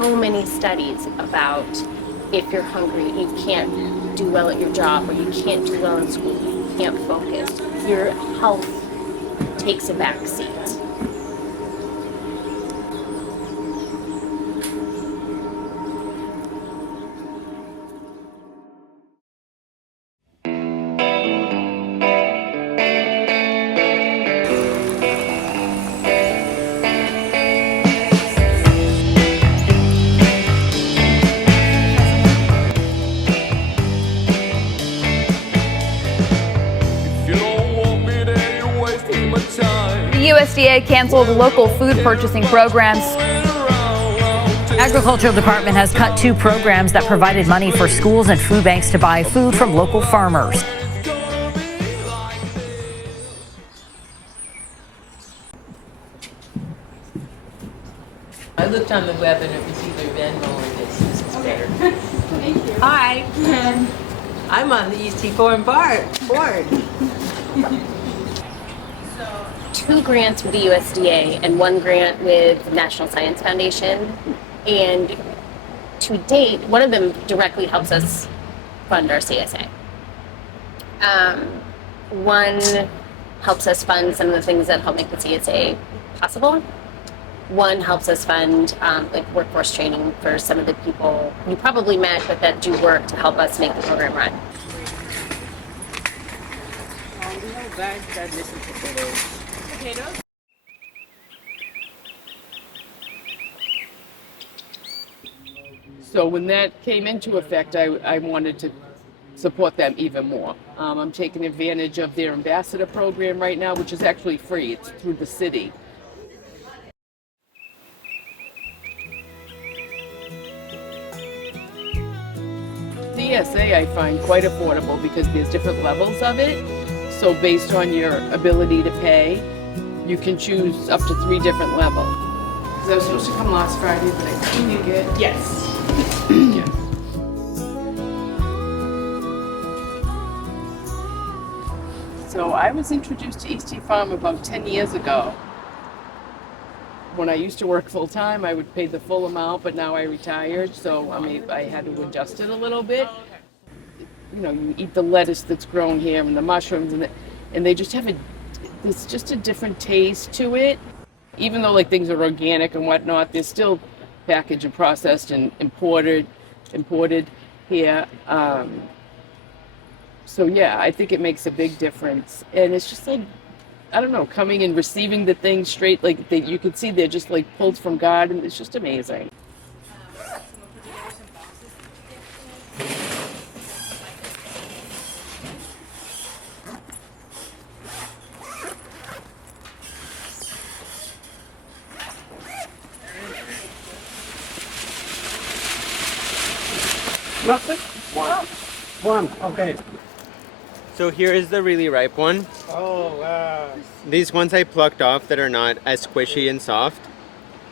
so many studies about if you're hungry, you can't do well at your job, or you can't do well in school, you can't focus. Your health takes a back seat. The USDA canceled local food purchasing programs. Agricultural Department has cut 2 programs that provided money for schools and food banks to buy food from local farmers. I looked on the web and it was either Venmo or this. This is better. Thank you. Hi. I'm on the EC Foreign board. 2 grants with the USDA and 1 grant with the National Science Foundation. And to date, one of them directly helps us fund our CSA. One helps us fund some of the things that help make the CSA possible. One helps us fund like workforce training for some of the people you probably met, but that do work to help us make the program run. So when that came into effect, I wanted to support them even more. I'm taking advantage of their ambassador program right now, which is actually free. It's through the city. CSA I find quite affordable because there's different levels of it. So based on your ability to pay, you can choose up to 3 different levels. Because I was supposed to come last Friday, but I couldn't make it. Yes. Yeah. So I was introduced to Eastie Farm about 10 years ago. When I used to work full time, I would pay the full amount, but now I retired, so I had to adjust it a little bit. You know, you eat the lettuce that's grown here and the mushrooms, and they just have there's just a different taste to it. Even though like things are organic and whatnot, they're still packaged and processed and imported here. So yeah, I think it makes a big difference, and it's just like, I don't know, coming and receiving the things straight, like you can see they're just like pulled from God, and it's just amazing. One, okay. So here is the really ripe one. Oh, wow. These ones I plucked off that are not as squishy and soft.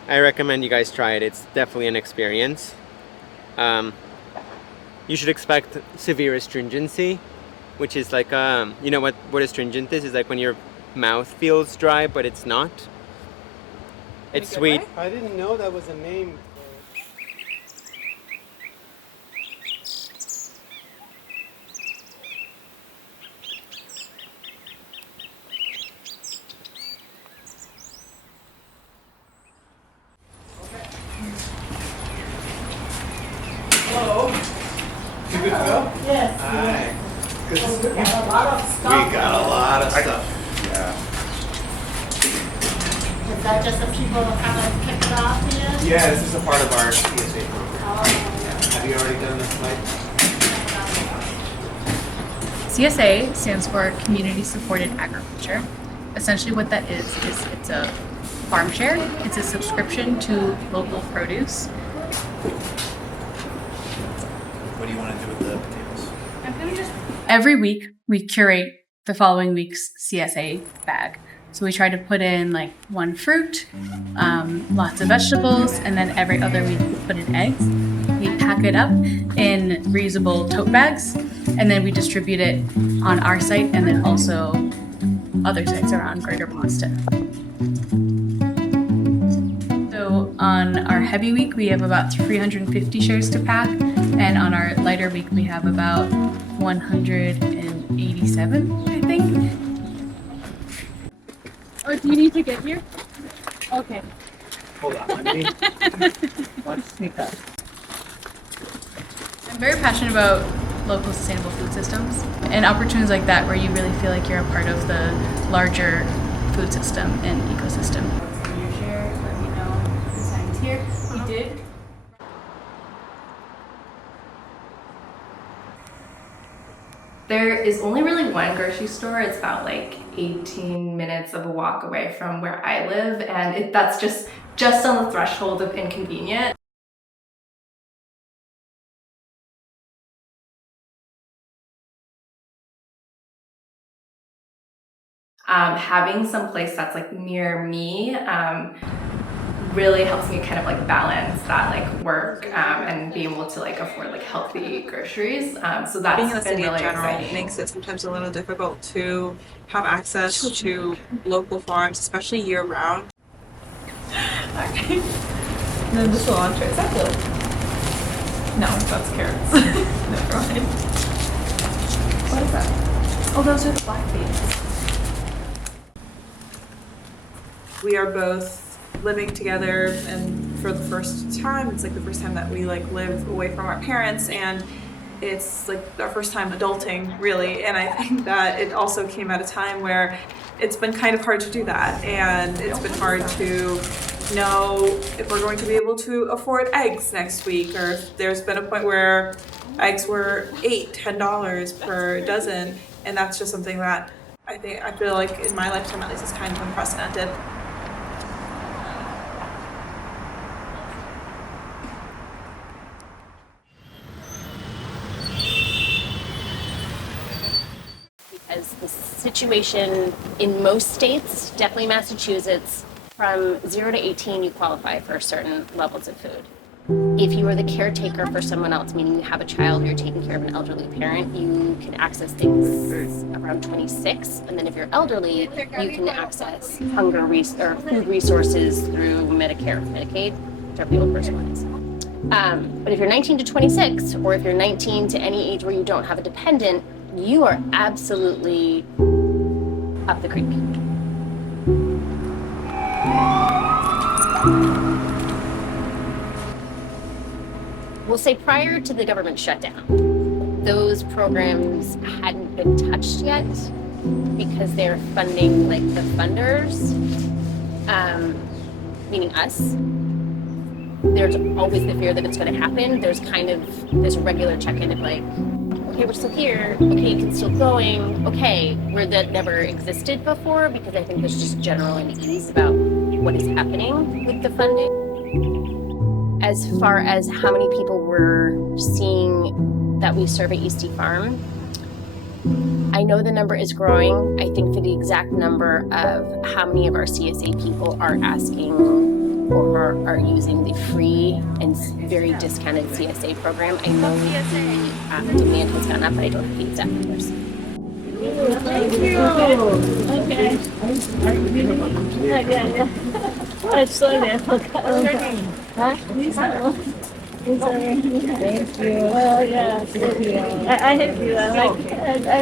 I recommend you guys try it. It's definitely an experience. You should expect severe astringency, which is like, you know what astringent is? It's like when your mouth feels dry, but it's not. It's sweet. I didn't know that was a name. Hello. You good to go? Yes. Hi. We got a lot of stuff. We got a lot of stuff. Yeah. Is that just the people kind of kick it off here? Yeah, this is a part of our CSA program. Oh. Yeah. Have you already done this, Mike? CSA stands for Community Supported Agriculture. Essentially what that is it's a farm share. It's a subscription to local produce. What do you want to do with the potatoes? Every week we curate the following week's CSA bag. So we try to put in like 1 fruit, lots of vegetables, and then every other week we put in eggs. We pack it up in reusable tote bags, and then we distribute it on our site and then also other sites around Greater Boston. So On our heavy week, we have about 350 shares to pack, and on our lighter week, we have about 187, I think. Oh, do you need to get here? Okay. Hold on, let me. Let's sneak up. I'm very passionate about local sustainable food systems and opportunities like that where you really feel like you're a part of the larger food system and ecosystem. Your share, let me know who signs here. You did. There is only really one grocery store. It's about like 18 minutes of a walk away from where I live, and that's just on the threshold of inconvenient. Having some place that's like near me really helps me kind of like balance that like work and be able to like afford like healthy groceries. So that's being in the city really in general exciting. makes it sometimes a little difficult to have access to local farms, especially year round. Okay. And then the cilantro, is that good? No, that's carrots. Never mind. What is that? Oh, those are the black beans. We are both living together, and for the first time, it's like the first time that we like live away from our parents, and it's like our first time adulting, really. And I think that it also came at a time where it's been kind of hard to do that, and it's been hard to know if we're going to be able to afford eggs next week, or if there's been a point where eggs were $10 per dozen, and that's just something that I feel like in my lifetime at least is kind of unprecedented. Because the situation in most states, definitely Massachusetts, from 0 to 18, you qualify for certain levels of food. If you are the caretaker for someone else, meaning you have a child or you're taking care of an elderly parent, you can access things around 26. And then if you're elderly, you can access food resources through Medicare, Medicaid, whichever the old person is. But if you're 19 to 26, or if you're 19 to any age where you don't have a dependent, you are absolutely up the creek. We'll say prior to the government shutdown, those programs hadn't been touched yet because they're funding like the funders, meaning us. There's always the fear that it's going to happen. There's kind of this regular check-in of like, okay, we're still here. Okay, you can still going. Okay, where that never existed before, because I think there's just general unease about what is happening with the funding. As far as how many people we're seeing that we serve at Eastie Farm, I know the number is growing. I think for the exact number of how many of our CSA people are asking or are using the free and very discounted CSA program, I know the demand has gone up, but I don't have the exact numbers. Thank you. Okay. Yeah. I saw that. What's your name? Huh? Lisa. Thank you. Well, yeah. I help you. I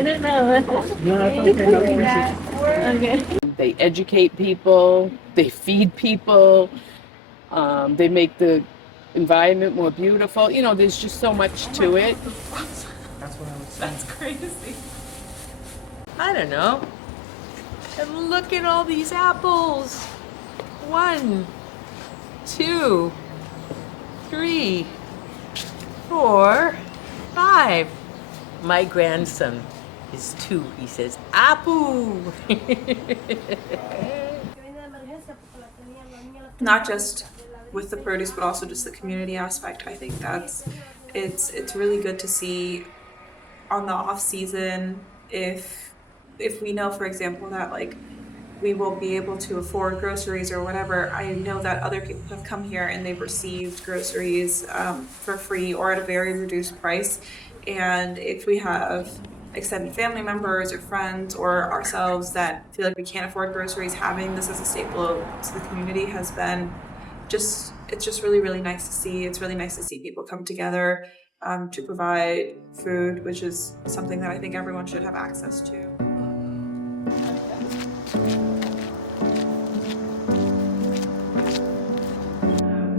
don't know. No, Okay. They educate people, they feed people, they make the environment more beautiful. You know, there's just so much to it. That's crazy. I don't know. And look at all these apples. 1, 2, 3, 4, 5. My grandson is 2. He says, Apu. Not just with the produce, but also just the community aspect. I think it's really good to see on the off season if we know, for example, that like we will be able to afford groceries or whatever. I know that other people have come here and they've received groceries for free or at a very reduced price. And if we have extended family members or friends or ourselves that feel like we can't afford groceries, having this as a staple to the community has been just it's just really, really nice to see. It's really nice to see people come together to provide food, which is something that I think everyone should have access to.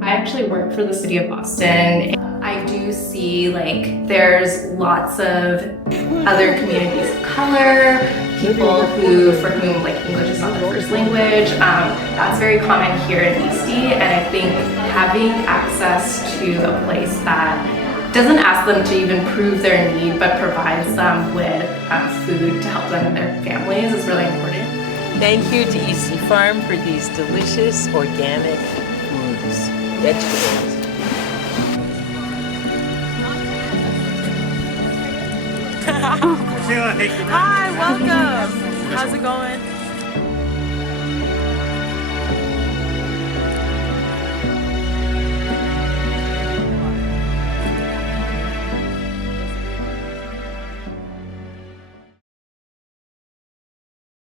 I actually work for the city of Boston. I do see like there's lots of other communities of color, people for whom like English is not their first language. That's very common here in Eastie, and I think having access to a place that doesn't ask them to even prove their need, but provides them with food to help them and their families is really important. Thank you to Eastie Farm for these delicious organic foods, vegetables. Hi, welcome. How's it going?